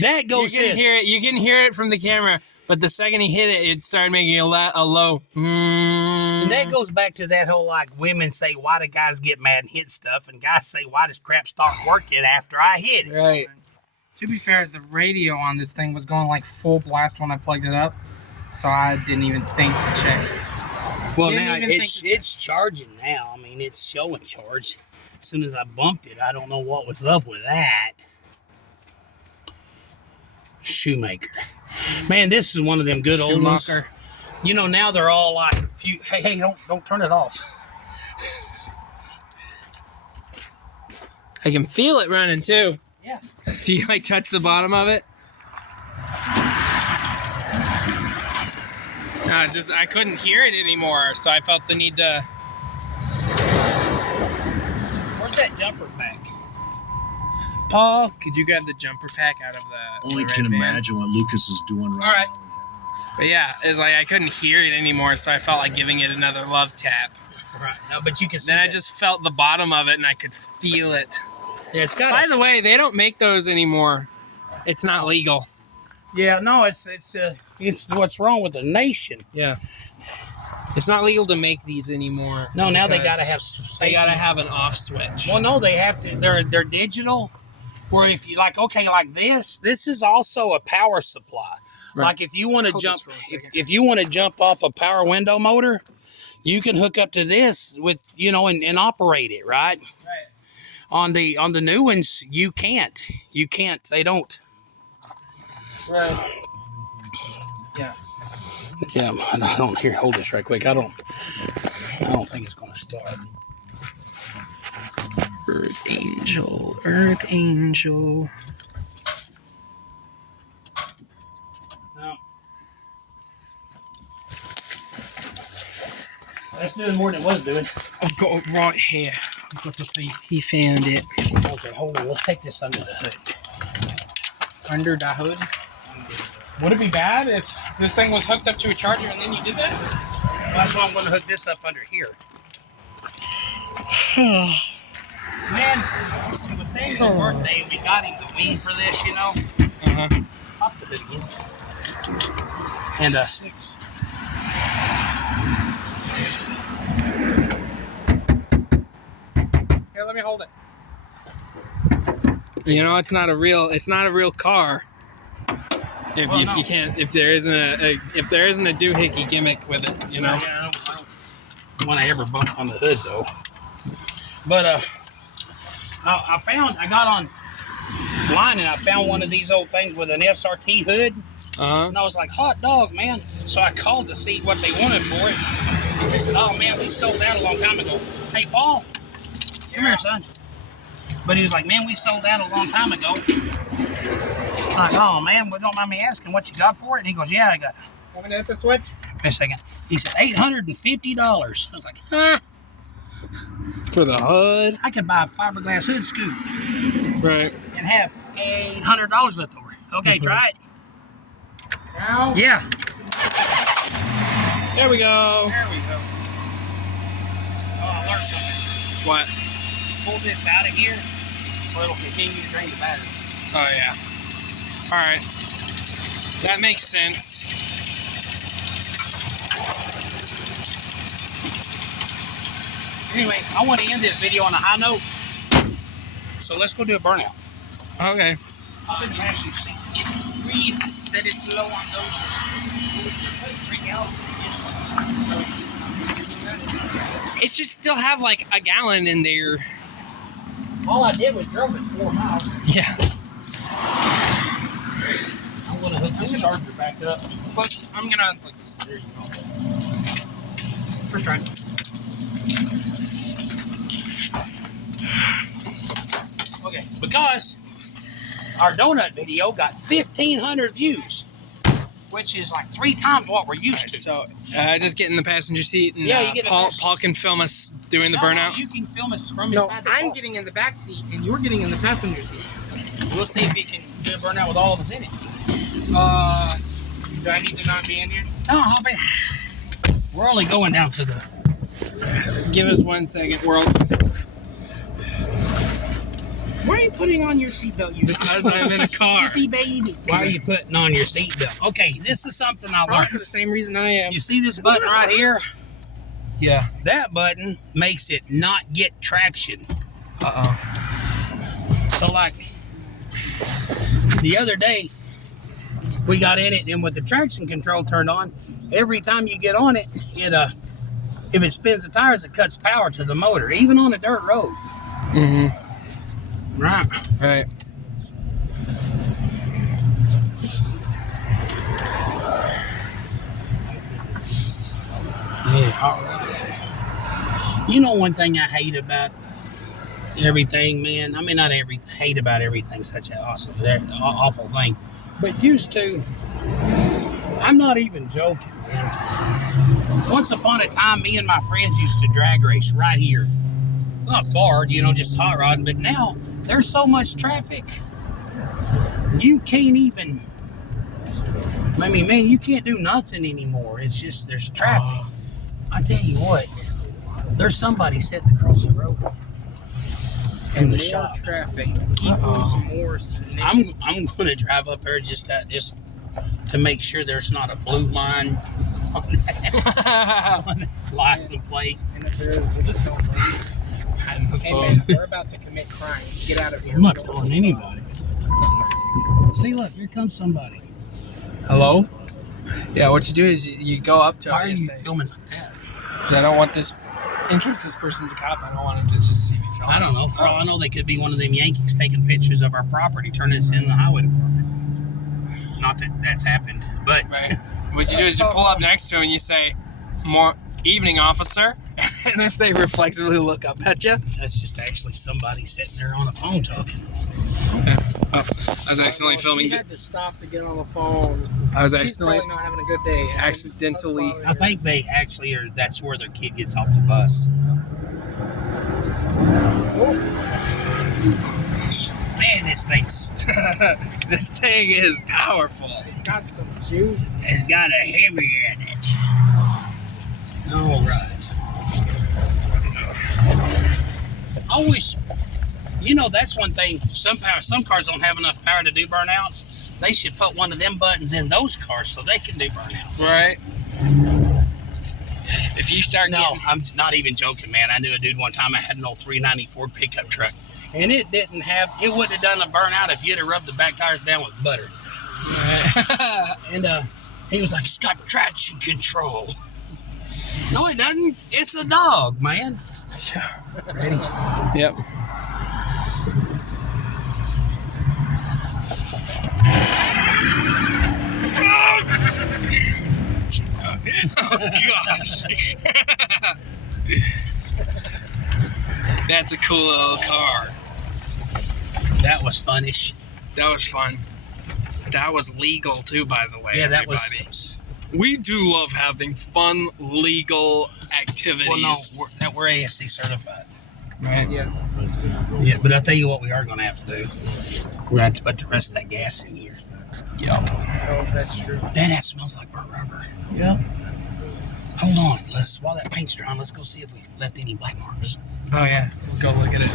That goes You can in. hear it. You can hear it from the camera. But the second he hit it, it started making a low. And that goes back to that whole, like, women say, why do guys get mad and hit stuff? And guys say, why does crap start working after I hit it? Right. To be fair, the radio on this thing was going like full blast when I plugged it up. So I didn't even think to check. Well, Didn't now even it's charging now. I mean, it's showing charge. As soon as I bumped it, I don't know what was up with that. Shoemaker. Man, this is one of them good old ones. Schumacher. You know, now they're all like, hey, don't turn it off. I can feel it running too. Yeah. Do you like touch the bottom of it? No, it's just I couldn't hear it anymore, so I felt the need to. Where's that jumper pack? Paul, could you grab the jumper pack out of the? Only the can red van? imagine what Lucas is doing right, All right. now. But yeah, it was like I couldn't hear it anymore, so I felt like giving it another love tap. Right. No, but you can see Then I that. just felt the bottom of it, and I could feel it. Yeah, it's got. By the way, they don't make those anymore. It's not legal. Yeah, no, it's what's wrong with the nation. Yeah. It's not legal to make these anymore. No, now they because gotta have They safety. gotta have an off switch. Well, no, they have to. They're digital. Where if you like, okay, like this is also a power supply. Right. Like if you want to Hold jump, this for 1 second. if you want to jump off a power window motor, you can hook up to this with and operate it right. On the new ones, you can't. You can't. They don't. Right. Yeah. Yeah, I don't hear. Hold this right quick. I don't think it's going to start. Earth Angel. Earth Angel. No. That's doing more than it was doing. I've got it right here. I've got the piece. He found it. Okay, hold on. Let's take this under the hood. Under the hood? Would it be bad if this thing was hooked up to a charger and then you did that? That's why I'm going to hook this up under here. Man, it was saying his birthday. We got him the Wii for this, Uh-huh. Pop the hood again. And Here, let me hold it. You know, it's not a real car. If there isn't a doohickey gimmick with it, you know. Yeah, I don't want to ever bump on the hood though. But I got online and I found one of these old things with an SRT hood, and I was like, hot dog, man. So I called to see what they wanted for it. They said, oh man, we sold that a long time ago. Hey Paul, come here, son. But he was like, man, we sold that a long time ago. Like, oh man, well, don't mind me asking what you got for it. And he goes, yeah, I got it. Want me to hit the switch? Wait a second. He said $850. I was like, huh? For the hood? I could buy a fiberglass hood scoop Right. and have $800 left over. Okay, try it. Now? Yeah. There we go. There we go. Oh, I learned something. What? Pull this out of here, or it'll continue to drain the battery. Oh, yeah. All right. That makes sense. Anyway, I want to end this video on a high note. So let's go do a burnout. Okay. It reads that it's low on those. It should still have like a gallon in there. All I did was drove it 4 miles. Yeah. I'm going to hook this charger back up. But I'm going to unplug this. There you go. First try. Okay, because our donut video got 1,500 views, which is like 3 times what we're used to. So, just get in the passenger seat, and Yeah, you get in the Paul passenger Paul can film us doing the burnout. You can film us from No, inside the I'm car. getting in the back seat and you're getting in the passenger seat. We'll see if we can do a burnout with all of us in it. Do I need to not be in here? Oh, I'll be. We're only going down to the. Give us 1 second, world. Why are you putting on your seatbelt? You Because I'm in a car. sissy baby. Why are you putting on your seatbelt? Okay, this is something I Probably learned. for the same reason I am. You see this button right here? Yeah. That button makes it not get traction. Uh-oh. So like the other day, we got in it, and with the traction control turned on, every time you get on it, if it spins the tires, it cuts power to the motor, even on a dirt road. Mm-hmm. Right. Right. Yeah. You know one thing I hate about everything, man. I mean, not hate about everything. Such an awful thing. But used to. I'm not even joking, man. Once upon a time, me and my friends used to drag race right here. Not far, just hot rodding. But now there's so much traffic. You can't even. I mean, man, you can't do nothing anymore. It's just there's traffic. I tell you what, there's somebody sitting across the road. in the more shop. traffic equals more snitching. I'm going to drive up there just to make sure there's not a blue line on that license plate. And if there is, we'll just don't leave. Hey man, we're about to commit crime. Get out of here. I'm not telling anybody. See, look, here comes somebody. Hello? Yeah, what you do is you go up to Why him are and you say, filming like that? "So I don't want this, in case this person's a cop, I don't want him to just see me filming." I don't know. For all I know, they could be one of them Yankees taking pictures of our property, turning us in the highway department. Not that that's happened, but Right. What you do is you pull up next to him and you say, "More evening, officer," and if they reflexively look up at you, that's just actually somebody sitting there on a phone talking. I was accidentally filming. She had to stop to get on the phone. I was She's accidentally probably not having a good day. accidentally. I think they actually are. That's where their kid gets off the bus. Man, this thing's This thing is powerful. It's got some juice. it's got a hemi in it. All right. I wish, that's one thing. Some cars don't have enough power to do burnouts. They should put one of them buttons in those cars so they can do burnouts. Right. If you start No, getting, I'm not even joking, man. I knew a dude one time. I had an old 390 Ford pickup truck, and it wouldn't have done a burnout if you'd have rubbed the back tires down with butter. And he was like, "It's got traction control." No, it doesn't. It's a dog, man. Ready? Yep. Oh gosh. That's a cool little car. That was funnish. That was fun. That was legal too, by the way. Yeah, that everybody. was. We do love having fun, legal activities. Well, no, we're ASC certified. Right? Yeah. Yeah, but I'll tell you what we are going to have to do. We're going to have to put the rest of that gas in here. Yep. Oh, that's true. Man, that smells like burnt rubber. Yeah. Hold on. While that paint's drying, let's go see if we left any black marks. Oh yeah. Go look at it.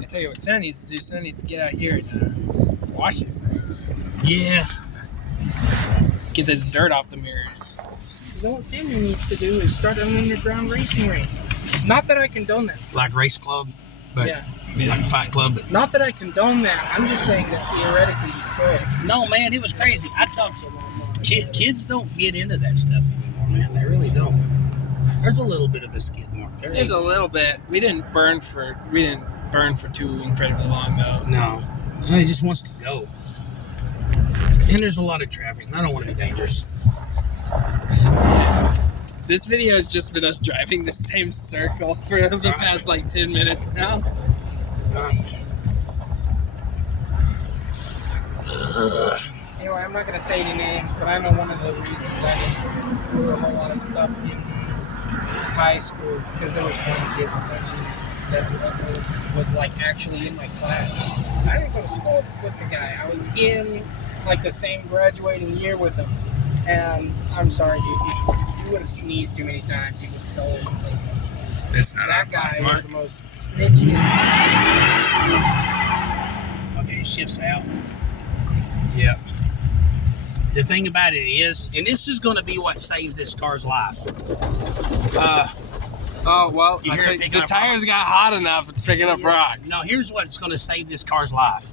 I tell you what Sam needs to do. Sam needs to get out here and wash this thing. Yeah. Get this dirt off the mirrors. You know what Sammy needs to do is start an underground racing ring. Not that I condone that. Like race club, but Yeah. like fight club. But Not that I condone that. I'm just saying that theoretically you could. no, man, it was crazy. I talked to kids don't get into that stuff anymore, man. They really don't. There's a little bit of a skid mark there. There's a little bit. We didn't burn for too incredibly long though. No, he just wants to go. And there's a lot of traffic, and I don't want to be dangerous. This video has just been us driving the same circle for the past like 10 minutes now. Anyway, I'm not going to say any names, but I know one of the reasons I didn't do a whole lot of stuff in high school is because there was one kid that was like actually in my class. I didn't go to school with the guy. I was in like the same graduating year with him. And I'm sorry, dude, you would have sneezed too many times. You would have told so It's not that guy Mark. was the most snitchiest. Okay, shifts out. Yep. The thing about it is, and this is going to be what saves this car's life. Oh, well, You I hear tell it you, picking the up tires rocks. got hot enough, it's picking up rocks. No, here's what's going to save this car's life.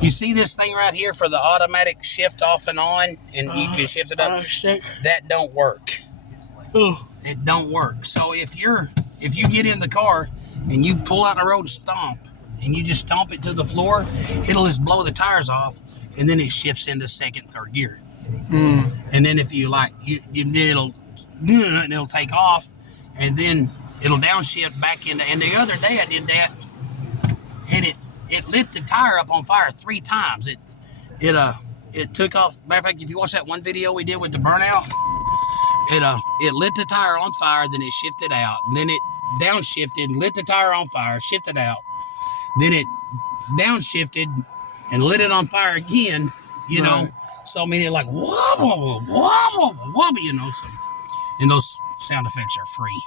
You see this thing right here for the automatic shift off and on, and you can shift it up? That don't work. It don't work. So if you get in the car and you pull out the road and stomp, and you just stomp it to the floor, it'll just blow the tires off, and then it shifts into second, third gear. And then if you it'll take off, and then it'll downshift back into. And the other day I did that, and it lit the tire up on fire 3 times. It took off. Matter of fact, if you watch that one video we did with the burnout, it lit the tire on fire, then it shifted out, and then it downshifted, lit the tire on fire, shifted out, then it downshifted and lit it on fire again. You know, so I mean, it like wobble, wobble, wobble. You know, so and those sound effects are free.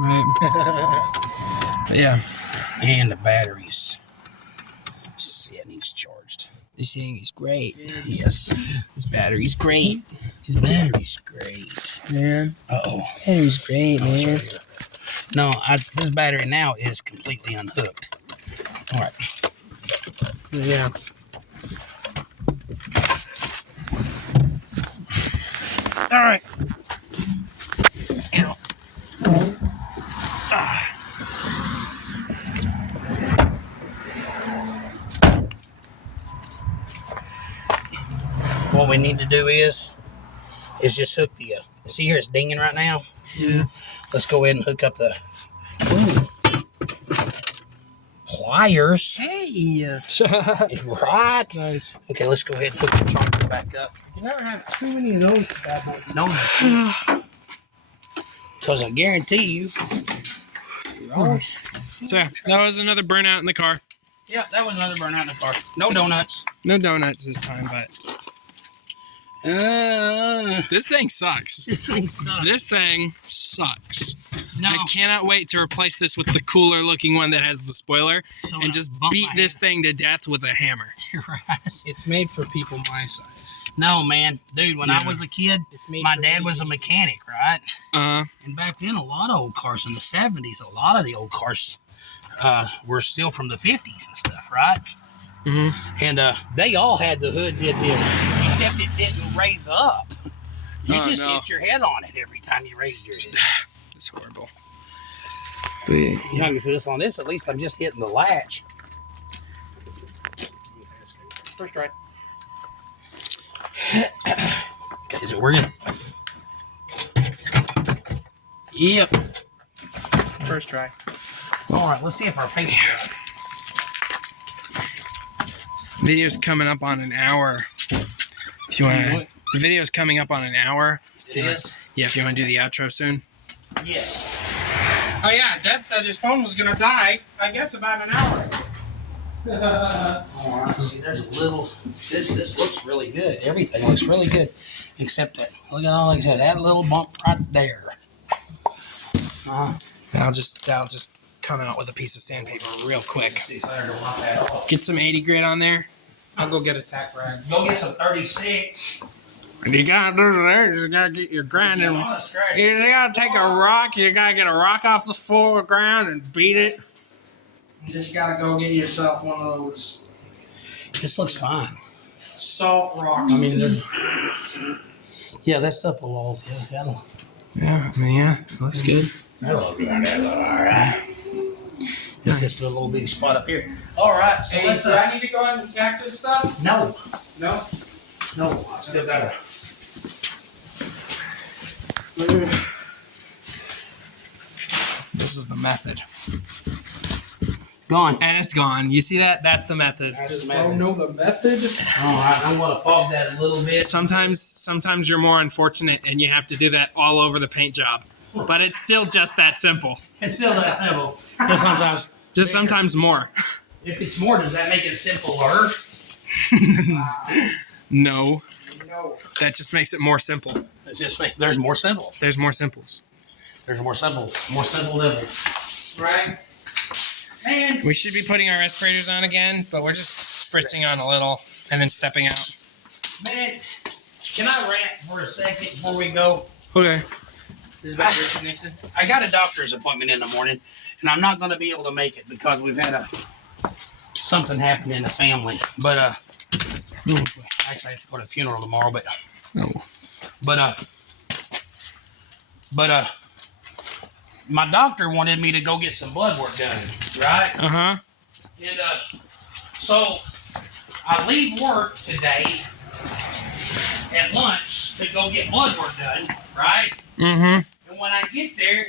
Right. But yeah. And the batteries. Yeah, it needs charged. This thing is great. Yes. This battery's great. His battery's great. Man. Uh-oh. Battery's great, Oh, man. sorry. No, this battery now is completely unhooked. All right. Yeah. All right. Ow. What we need to do is just hook the, see here it's dinging right now? Yeah. Let's go ahead and hook up the pliers. Hey. Right. Nice. Okay, let's go ahead and hook the charger back up. You never have too many of those bad boys. No, because I guarantee you, you're always... So yeah, that was another burnout in the car. Yeah, that was another burnout in the car. No donuts. No donuts this time, but this thing sucks. This thing sucks. This thing sucks. No. I cannot wait to replace this with the cooler looking one that has the spoiler So and just beat this thing to death with a hammer. Right. It's made for people my size. No, man. Dude, when I Yeah. was a kid, It's made my for dad me. was a mechanic, right? And back then, a lot of old cars in the 70s, a lot of the old cars were still from the 50s and stuff, right? Mm-hmm. And they all had the hood did this, except it didn't raise up. You Oh, just no. hit your head on it every time you raised your head. It's horrible. But yeah. You know, this on this, at least I'm just hitting the latch. First try. Okay, is it working? Yep. First try. All right, let's see if our paint's dry. Video's coming up on an hour. If you want to, the video's coming up on an hour. It is? Yeah, if you want to do the outro soon. Yes. Oh yeah, Dad said his phone was gonna die. I guess about an hour. All right, see, there's a little, this looks really good. Everything looks really good, except that, look at all, like I said, that little bump right there. I'll just come out with a piece of sandpaper real quick. Get some 80 grit on there. I'll go get a tack rag. Go get some 36. You gotta do there. You gotta get your grinding. You gotta take a rock. You gotta get a rock off the floor ground and beat it. You just gotta go get yourself one of those This looks fine. salt rocks. I mean, yeah, that stuff will all, yeah, Yeah, I mean, yeah, looks good. that'll be all right. This is the little bitty spot up here. All right, so Hey, let's, do I need to go ahead and jack this stuff? no, No? I still gotta. This is the method. Gone. And it's gone. You see that? That's the method. Oh no, the method. All right, I'm gonna fog that a little bit. Sometimes you're more unfortunate and you have to do that all over the paint job. But it's still just that simple. It's still that simple. Because sometimes, Just sometimes more. if it's more, does that make it simpler? No. No. That just makes it more simple. It's just there's more symbols. There's more simples. There's more symbols. More simple devils. Right? Man, We should be putting our respirators on again, but we're just spritzing on a little and then stepping out. man, can I rant for a second before we go? Okay. This is about Richard Nixon. I got a doctor's appointment in the morning, and I'm not going to be able to make it because we've had something happen in the family. But actually, I have to go to a funeral tomorrow. But my doctor wanted me to go get some blood work done, right? Uh-huh. And so I leave work today at lunch to go get blood work done, right? Mm-hmm. And when I get there,